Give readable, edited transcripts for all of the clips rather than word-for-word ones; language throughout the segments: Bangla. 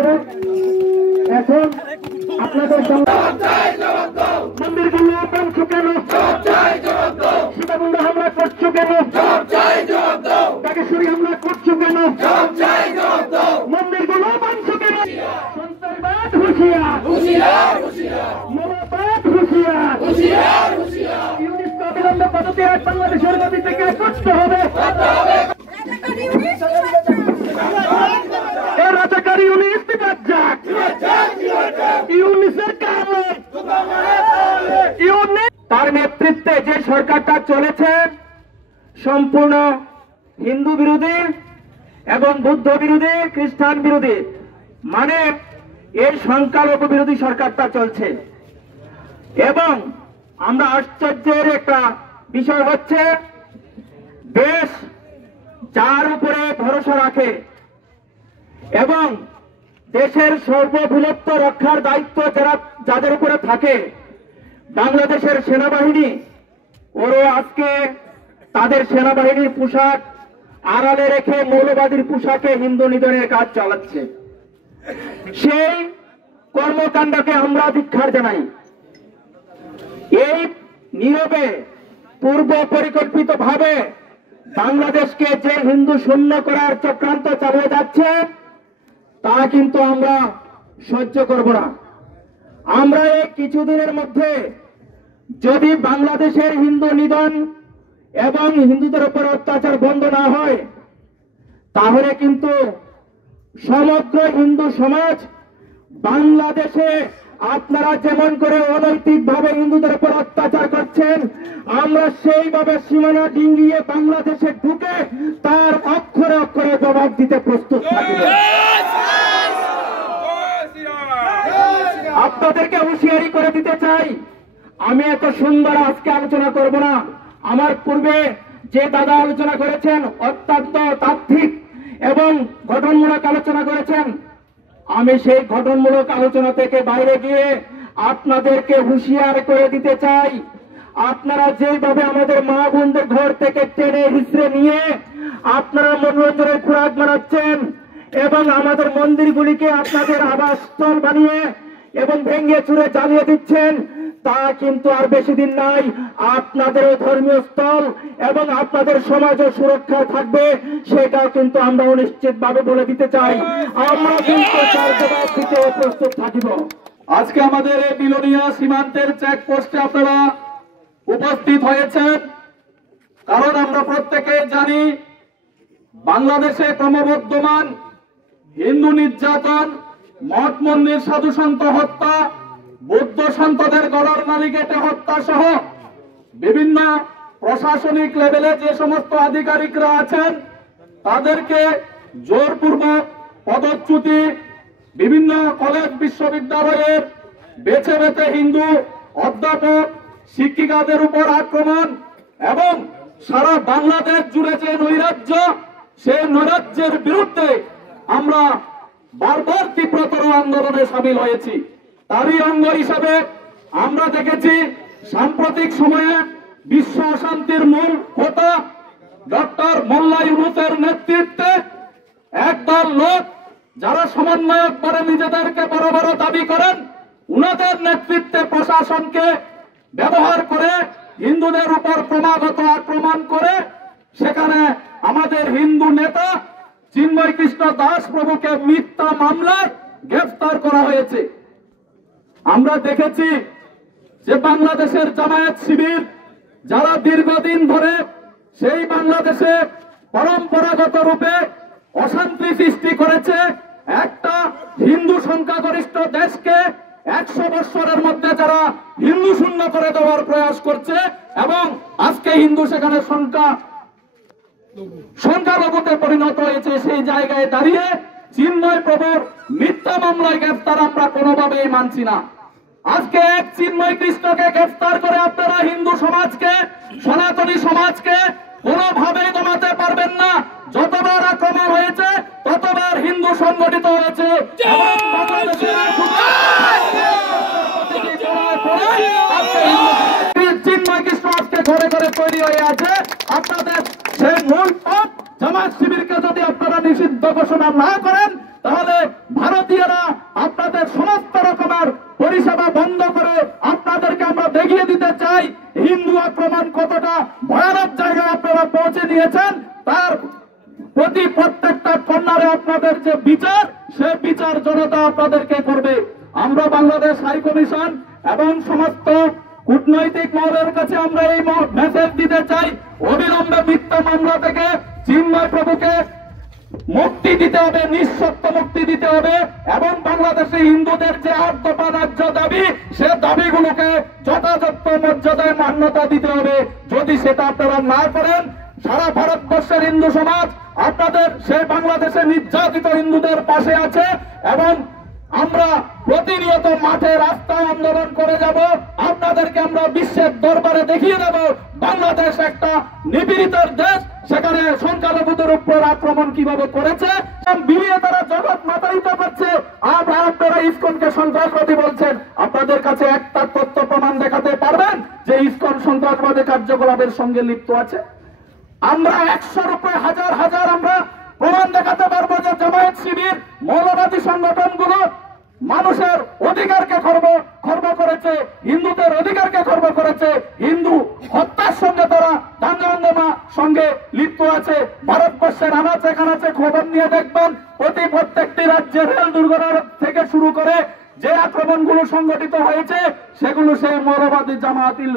করে এখন আপনাদের মন্দিরগুলো ভাঙছো কেন? সীতাকুণ্ড হামলা করছো কেন? বাগেশ্বরী হামলা করছো কেন? মন্দিরগুলো ভাঙছো কেন? সন্ত্রাসবাদ হুঁশিয়ার, মনোবাদ হুঁশিয়ার। ইউনেস্কো অবিলম্বে পদত্যাগ বাংলাদেশের গতি থেকে করতে হবে। রাজাকারী ইউনিস বিবাদ যাক, ইউনিসের কারণে তার নেতৃত্বে যে সরকারটা চলেছে সম্পূর্ণ হিন্দু বিরোধী এবং বৌদ্ধ বিরোধী, খ্রিস্টান বিরোধী, মানে এই সংখ্যালঘু বিরোধী সরকারটা চলছে। এবং আমরা আশ্চর্যের একটা বিষয় হচ্ছে, দেশ যার উপরে ভরসা রাখে এবং দেশের সার্বভৌমত্ব রক্ষার দায়িত্ব যাদের উপরে থাকে, বাংলাদেশের সেনাবাহিনী, ওরা আজকে তাদের সেনাবাহিনীর পোশাক আড়ালে রেখে মৌলবাদীর পোশাকে হিন্দু নিধনের কাজ চালাচ্ছে। সেই কর্মকাণ্ডকে আমরা ধিক্কার জানাই। এই নীরবে পূর্ব পরিকল্পিত ভাবে বাংলাদেশকে যে হিন্দু শূন্য করার চক্রান্ত চালিয়ে যাচ্ছে, তা কিন্তু আমরা সহ্য করব না। আমরা এই কিছুদিনের মধ্যে যদি বাংলাদেশের হিন্দু নিধন এবং হিন্দুদের উপর অত্যাচার বন্ধ না হয়, তাহলে কিন্তু সমগ্র হিন্দু সমাজ বাংলাদেশে আপনারা যেমন করে অনৈতিকভাবে হিন্দুদের উপর অত্যাচার করছেন, আমরা সেইভাবে সীমানা ডিঙ্গিয়ে বাংলাদেশে ঢুকে তার অক্ষরে অক্ষরে জবাব দিতে প্রস্তুত থাকি। আপনাদেরকে হুঁশিয়ারি করে দিতে চাই, আমি এত সুন্দর আজকে আলোচনা করব না। আমার পূর্বে যে দাদা আলোচনা করেছেন অত্যন্ত তাত্ত্বিক এবং গঠনমূলক আলোচনা করেছেন, আমি সেই গঠনমূলক আলোচনা থেকে বাইরে গিয়ে আপনাদেরকে হুঁশিয়ার করে দিতে চাই, আপনারা যেভাবে আমাদের মা বোনদের ঘর থেকে টেনে হিসড়ে নিয়ে আপনারা মনোরঞ্জনের খোরাক বানাচ্ছেন এবং আমাদের মন্দিরগুলিকে আপনাদের আবাসস্থল বানিয়ে এবং ভেঙে চুরে জ্বালিয়ে দিচ্ছেন, তা কিন্তু আর বেশি দিন নাই। আপনাদের ধর্মীয় স্থল এবং আপনাদের সমাজও সুরক্ষা থাকবে, সেটাও কিন্তু আমরা নিশ্চিতভাবে বলে দিতে চাই। আমরা কিন্তু তার জবাব দিতে প্রস্তুত থাকিব। আজকে আমাদের এই বিলোনিয়া সীমান্তের চেকপোস্টে আপনারা উপস্থিত হয়েছেন, কারণ আমরা প্রত্যেকে জানি বাংলাদেশে ক্রমবর্ধমান হিন্দু নির্যাতন, মঠ মন্দির সাধু সন্ত হত্যা, বৌদ্ধ সন্তদের গলার নালি কেটে হত্যা সহ বিভিন্ন প্রশাসনিক লেভেলে যে সমস্ত আধিকারিকরা আছেন তাদেরকে জোরপূর্বক পদচ্যুতি, বিভিন্ন কলেজ বিশ্ববিদ্যালয়ের বেছে বেছে হিন্দু অধ্যাপক শিক্ষিকাদের উপর আক্রমণ এবং সারা বাংলাদেশ জুড়ে যে নৈরাজ্য, সেই নৈরাজ্যের বিরুদ্ধে আমরা বারবার তীব্রতর আন্দোলনে সামিল হয়েছি। তারই অঙ্গ হিসাবে আমরা দেখেছি সাম্প্রতিক সময়ে বিশ্ব অশান্তির মূল হোতা ডক্টর মোল্লা ইউনূসের নেতৃত্বে একদল লোক যারা সমন্বয়ক করে নিজেদেরকে বড় বড় দাবি করেন, উনাদের নেতৃত্বে প্রশাসনকে ব্যবহার করে হিন্দুদের উপর ক্রমাগত আক্রমণ করে সেখানে আমাদের হিন্দু নেতা চিন্ময় কৃষ্ণ দাস প্রভুকে মিথ্যা মামলায় গ্রেফতার করা হয়েছে। আমরা দেখেছি যে বাংলাদেশের জামায়াত শিবির যারা দীর্ঘদিন ধরে সেই বাংলাদেশে পরম্পরাগত রূপে অশান্তি সৃষ্টি করেছে, একটা হিন্দু সংখ্যাগরিষ্ঠ দেশকে 100 বছরের মধ্যে যারা হিন্দু শূন্য করে দেওয়ার প্রয়াস করছে এবং আজকে হিন্দু সেখানে সংখ্যালঘুতে পরিণত হয়েছে, সেই জায়গায় দাঁড়িয়ে চিন্ময় প্রভুর মিথ্যা মামলায় গ্রেফতার আমরা কোনোভাবেই মানছি না। আজকে এক চিন্ময় কৃষ্ণকে গ্রেফতার করে আপনারা হিন্দু সমাজকে, সনাতনী সমাজকে কোনোভাবেই দমাতে পারবেন না। যতবার আক্রমণ হয়েছে ততবার হিন্দু সংগঠিত হয়েছে। চিন্ময় কৃষ্ণ আজকে ঘরে ঘরে তৈরি হয়ে আছে। আপনাদের সেই মূল পথ জামায়াত শিবিরকে যদি আপনারা নিষিদ্ধ ঘোষণা না করেন, তাহলে ভারত ভারতীয়রা আপনাদের সমস্ত রকমের পরিষেবা বন্ধ করে আপনাদেরকে আমরা দেখিয়ে দিতে চাই হিন্দু আক্রমণ কতটা ভয়ানক জায়গায় আপনারা পৌঁছে নিয়েছেন। তার প্রতি প্রত্যেকটা কর্নারে আপনাদের যে বিচার, সে বিচার জনতা আপনাদেরকে করবে। আমরা বাংলাদেশ হাই কমিশন এবং সমস্ত কূটনৈতিক মহলের কাছে আমরা এই মেসেজ দিতে চাই, অবিলম্বে মিথ্যা মামলা থেকে চিন্ময় প্রভুকে মুক্তি দিতে হবে, নিঃশর্ত মুক্তি দিতে হবে এবং বাংলাদেশে হিন্দুদের যে ৮ দফা ন্যায্য দাবি, সে দাবিগুলোকে যথাযথ মর্যাদায় মান্যতা দিতে হবে। যদি সেটা আপনারা না করেন, সারা ভারতবর্ষের হিন্দু সমাজ আপনাদের সেই বাংলাদেশে নির্যাতিত হিন্দুদের পাশে আছে এবং আমরা প্রতিনিয়ত মাঠে রাস্তায় আন্দোলন করে যাব। আপনাদেরকে আমরা বিশ্বের দরবারে দেখিয়ে দেব বাংলাদেশ একটা নিপীড়িতের দেশ, সেখানে সংখ্যালঘুদের উপর আক্রমণ কিভাবে করেছে, বিলিয়ে তারা জগৎ মাতায়িত করছে। আপনারা ইসকনকে সন্ত্রাসবাদী বলছেন, আপনাদের কাছে একটা তথ্য প্রমাণ দেখাতে পারবেন যে ইসকন সন্ত্রাসবাদী কার্যকলাপের সঙ্গে লিপ্ত আছে? আমরা 100-র উপরে হাজার হাজার আমরা প্রমাণ দেখাতে পারবো যে জামায়াত শিবির মৌলবাদী সংগঠনগুলো মানুষের অধিকারকে খর্ব করেছে, হিন্দুদের অধিকারকে খর্ব করেছে, হিন্দু হত্যার সঙ্গে তারা দাঙ্গা সঙ্গে লিপ্ত আছে। ভারতবর্ষের আনাচে কানাচে খবর নিয়ে দেখবেন, প্রত্যেকটি রাজ্যে রেল দুর্ঘটনা থেকে শুরু করে যে আক্রমণগুলো সংগঠিত হয়েছে, সেগুলো সেই মৌলবাদী জামায়াতুল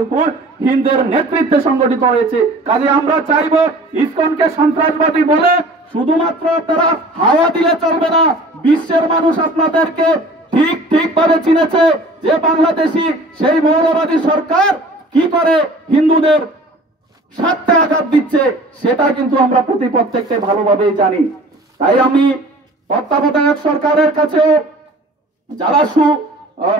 হিন্দের নেতৃত্বে সংগঠিত হয়েছে। কাজে আমরা চাইব ইসকনকে সন্ত্রাসবাদী বলে শুধুমাত্র তারা হাওয়া দিলে চলবে না। বিশ্বের মানুষ আপনাদেরকে ঠিকভাবে চিনেছে যে বাংলাদেশি সেই মৌলবাদী সরকার কি করে হিন্দুদের স্বার্থে আঘাত দিচ্ছে, সেটা কিন্তু আমরা প্রত্যেককে ভালোভাবেই জানি। তাই আমি তত্ত্বাবধায়ক সরকারের কাছেও যারা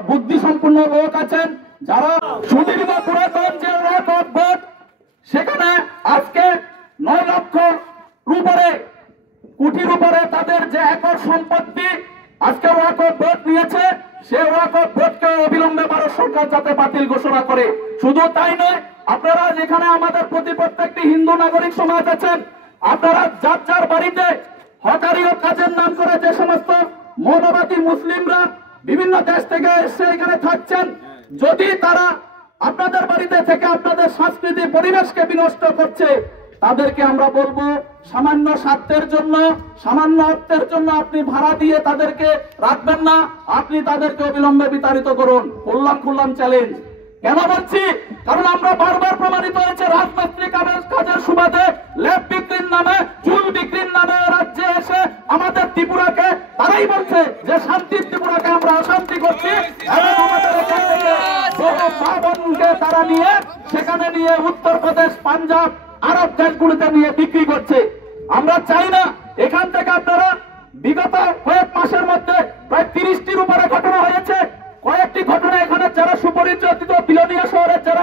বুদ্ধি সম্পন্ন লোক আছেন, যারা সুদীর্ঘ পুরাতন যে ওয়াকফ বোর্ড, সেখানে আজকে 9 লক্ষ উপরে কোটির উপরে তাদের যে একর সম্পত্তি আজকে ওয়াকফ বোর্ড নিয়েছে, সে ওয়াকফ বোর্ডকে অবিলম্বে ভারত সরকার যাতে বাতিল ঘোষণা করে। শুধু তাই নয়, আপনারা যেখানে আমাদের প্রত্যেকটি হিন্দু নাগরিক সমাজ আছেন, আপনারা যার বাড়িতে হকারি ও কাজের নাম করে যে সমস্ত মৌলবাদী মুসলিমরা বিভিন্ন দেশ থেকে এসে এখানে থাকছেন, যদি তারা আপনাদের বাড়িতে থেকে আপনাদের সাংস্কৃতিক পরিবেশকে বিনষ্ট করছে, তাদেরকে আমরা বলবো সামান্য স্বার্থের জন্য, সামান্য অর্থের জন্য আপনি ভাড়া দিয়ে তাদেরকে রাখবেন না, আপনি তাদেরকে অবিলম্বে বিতাড়িত করুন। খুললাম চ্যালেঞ্জ। কেন বলছি? কারণ আমরা বারবার প্রমাণিত হয়েছে রাজনৈতিক কাজের সুবাদে লেপ বিক্রির নামে, চুল বিক্রির নামে রাজ্যে এসে আমাদের ত্রিপুরাকে তারাই বলছে যে শান্তির ত্রিপুরাকে আমরা অশান্তি করছি এবং আমাদের এখান থেকে বহু মা-বোনকে তারা নিয়ে সেখানে নিয়ে উত্তরপ্রদেশ, পাঞ্জাব, আরব দেশগুলিতে নিয়ে বিক্রি করছে। আমরা চাই না এখান থেকে আপনারা বিগত কয়েক মাসের মধ্যে প্রায় 30টির উপরে ঘটনা হয়েছে। কয়েকটি ঘটনা এখানে যারা সুপরিচিত বিলোনিয়া শহরের যারা